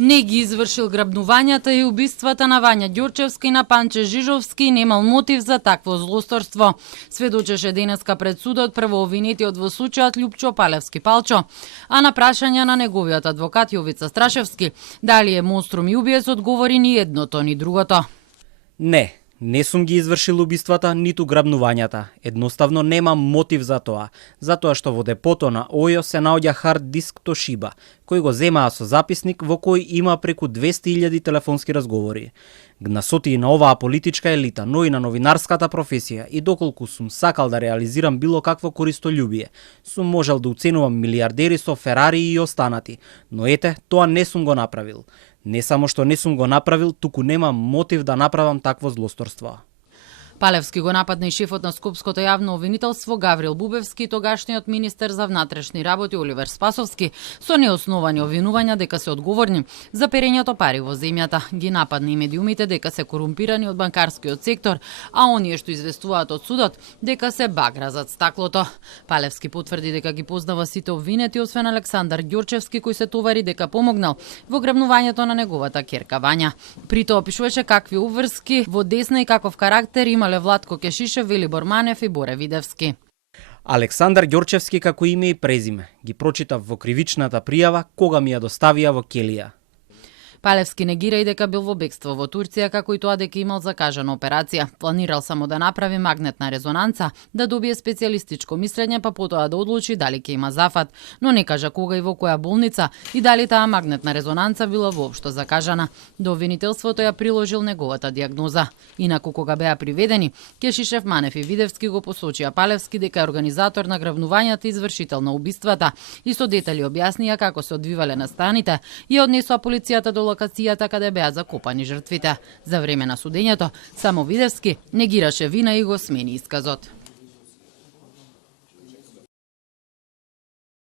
Не ги извршил грабнувањата и убиствата на Вања Ѓурчевски и на Панче Жижовски и немал мотив за такво злосторство. Сведочеше денеска пред судот првообвинетиот во случајот Љупчо Палевски Палчо, а на прашања на неговиот адвокат Јовица Страшевски дали е монструм и убиец, одговори ни едното ни другото. Не сум ги извршил убиствата, ниту грабнувањата. Едноставно немам мотив за тоа. Затоа што во депото на ОЈО се наоѓа хард диск Тошиба, кој го земаа со записник во кој има преку 200.000 телефонски разговори. Гнасоти на оваа политичка елита, но и на новинарската професија, и доколку сум сакал да реализирам било какво користолюбие, сум можел да уценувам милиардери со Ферари и останати, но ете, тоа не сум го направил. Не само што не сум го направил, туку немам мотив да направам такво злосторство. Палевски го нападна и шефот на Скопското јавно обвинителство Гаврил Бубевски и тогашниот министер за внатрешни работи Оливер Спасовски со неосновани обвинувања дека се одговорни за перењето пари во земјата. Ги нападна и медиумите дека се корумпирани од банкарскиот сектор, а оние што известуваат од судот дека се багра зад стаклото. Палевски потврди дека ги познава сите обвинети освен Александар Ѓурчевски, кој се товари дека помогнал во грабнувањето на неговата ќерка Вања. При тоа опишуваше какви уврски во десна и каков карактер има Владко Кешишев, Велибор Манев и Боре Видевски. Александар Ѓорчевски како име и презиме ги прочитав во кривичната пријава кога ми ја доставија во Келија. Палевски негира и дека бил во бегство во Турција, како и тоа дека имал закажана операција. Планирал само да направи магнетна резонанца, да добие специјалистичко мислење, па потоа да одлучи дали ќе има зафат, но не кажа кога и во која болница и дали таа магнетна резонанца била воопшто закажана. До обвинителството ја приложил неговата дијагноза. Инаку кога беа приведени, Кешишев, Манев и Видевски го посочија Палевски дека е организатор на грабнувањата и извршител на убиствата и со детали објаснија како се одвивале настаните и однесоа полицијата до локацијата каде беа закопани жртвите. За време на судењето, само Видевски негираше вина и го смени исказот.